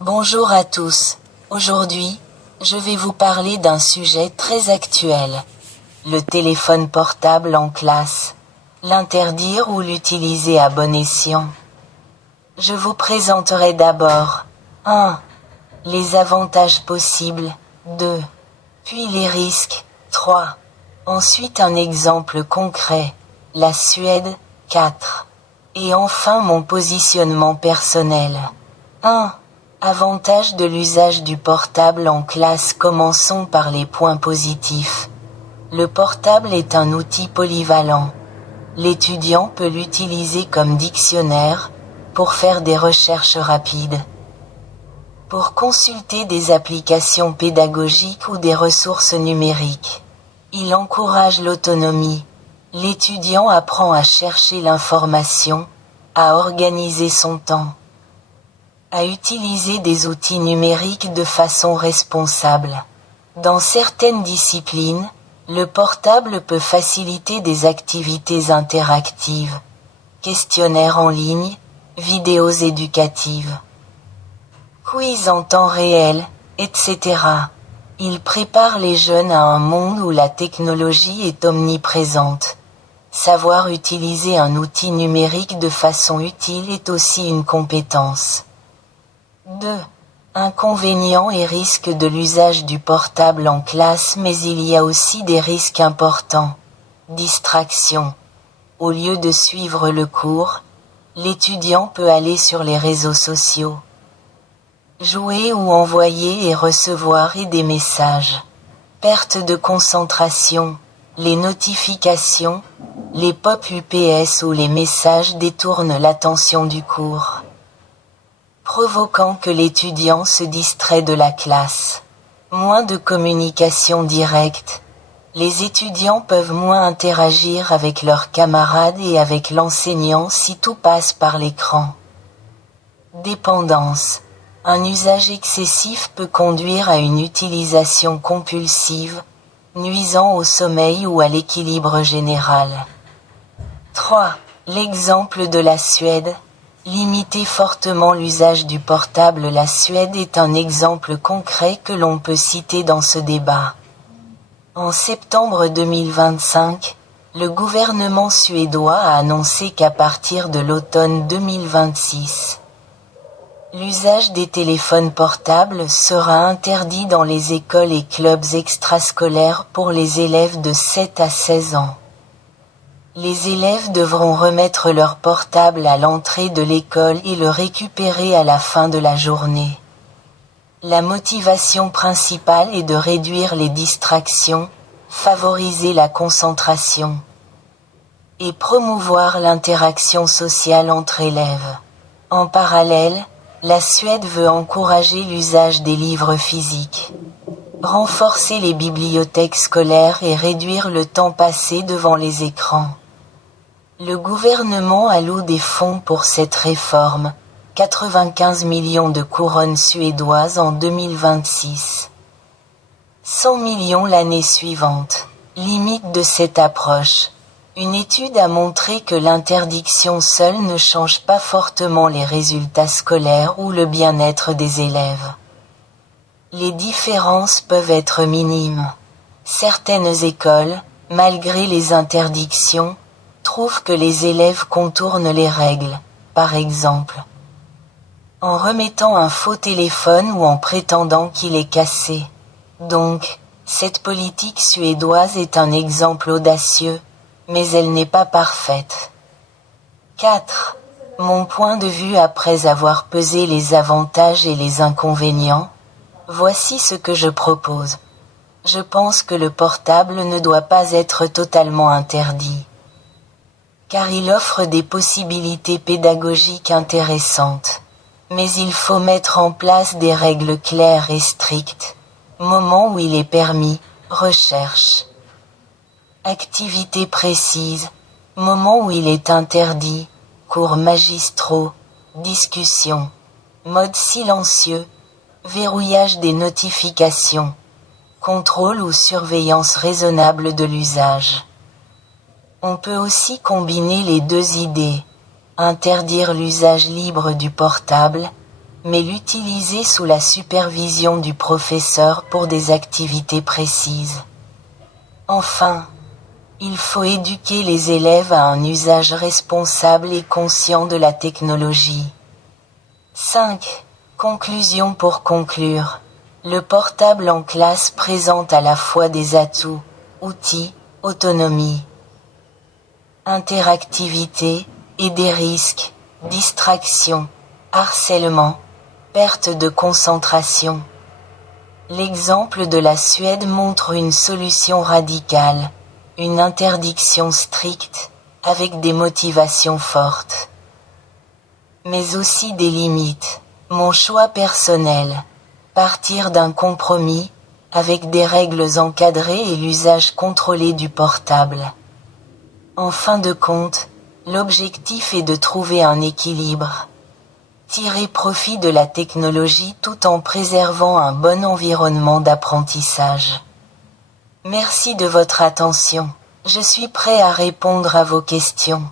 Bonjour à tous. Aujourd'hui, je vais vous parler d'un sujet très actuel. Le téléphone portable en classe. L'interdire ou l'utiliser à bon escient. Je vous présenterai d'abord 1. Les avantages possibles. 2. Puis les risques. 3. Ensuite un exemple concret. La Suède. 4. Et enfin mon positionnement personnel. 1. Avantage de l'usage du portable en classe. Commençons par les points positifs. Le portable est un outil polyvalent. L'étudiant peut l'utiliser comme dictionnaire, pour faire des recherches rapides, pour consulter des applications pédagogiques ou des ressources numériques. Il encourage l'autonomie. L'étudiant apprend à chercher l'information, à organiser son temps, à utiliser des outils numériques de façon responsable. Dans certaines disciplines, le portable peut faciliter des activités interactives, questionnaires en ligne, vidéos éducatives, quiz en temps réel, etc. Il prépare les jeunes à un monde où la technologie est omniprésente. Savoir utiliser un outil numérique de façon utile est aussi une compétence. 2. Inconvénients et risques de l'usage du portable en classe. Mais il y a aussi des risques importants. Distraction. Au lieu de suivre le cours, l'étudiant peut aller sur les réseaux sociaux, jouer ou envoyer et recevoir des messages. Perte de concentration. Les notifications, les pop-UPS ou les messages détournent l'attention du cours, provoquant que l'étudiant se distrait de la classe. Moins de communication directe. Les étudiants peuvent moins interagir avec leurs camarades et avec l'enseignant si tout passe par l'écran. Dépendance. Un usage excessif peut conduire à une utilisation compulsive, nuisant au sommeil ou à l'équilibre général. 3. L'exemple de la Suède. Limiter fortement l'usage du portable. La Suède est un exemple concret que l'on peut citer dans ce débat. En septembre 2025, le gouvernement suédois a annoncé qu'à partir de l'automne 2026, l'usage des téléphones portables sera interdit dans les écoles et clubs extrascolaires pour les élèves de 7 à 16 ans. Les élèves devront remettre leur portable à l'entrée de l'école et le récupérer à la fin de la journée. La motivation principale est de réduire les distractions, favoriser la concentration et promouvoir l'interaction sociale entre élèves. En parallèle, la Suède veut encourager l'usage des livres physiques, renforcer les bibliothèques scolaires et réduire le temps passé devant les écrans. Le gouvernement alloue des fonds pour cette réforme, 95 millions de couronnes suédoises en 2026. 100 millions l'année suivante. Limite de cette approche. Une étude a montré que l'interdiction seule ne change pas fortement les résultats scolaires ou le bien-être des élèves. Les différences peuvent être minimes. Certaines écoles, malgré les interdictions, trouvent que les élèves contournent les règles, par exemple, en remettant un faux téléphone ou en prétendant qu'il est cassé. Donc, cette politique suédoise est un exemple audacieux, mais elle n'est pas parfaite. 4. Mon point de vue après avoir pesé les avantages et les inconvénients, voici ce que je propose. Je pense que le portable ne doit pas être totalement interdit, car il offre des possibilités pédagogiques intéressantes. Mais il faut mettre en place des règles claires et strictes. Moment où il est permis, recherche. Activité précise. Moment où il est interdit, cours magistraux, discussion. Mode silencieux, verrouillage des notifications. Contrôle ou surveillance raisonnable de l'usage. On peut aussi combiner les deux idées. Interdire l'usage libre du portable, mais l'utiliser sous la supervision du professeur pour des activités précises. Enfin, il faut éduquer les élèves à un usage responsable et conscient de la technologie. 5. Conclusion pour conclure. Le portable en classe présente à la fois des atouts, outils, autonomie, interactivité, et des risques, distraction, harcèlement, perte de concentration. L'exemple de la Suède montre une solution radicale, une interdiction stricte, avec des motivations fortes. Mais aussi des limites, mon choix personnel, partir d'un compromis, avec des règles encadrées et l'usage contrôlé du portable. En fin de compte, l'objectif est de trouver un équilibre. Tirer profit de la technologie tout en préservant un bon environnement d'apprentissage. Merci de votre attention. Je suis prêt à répondre à vos questions.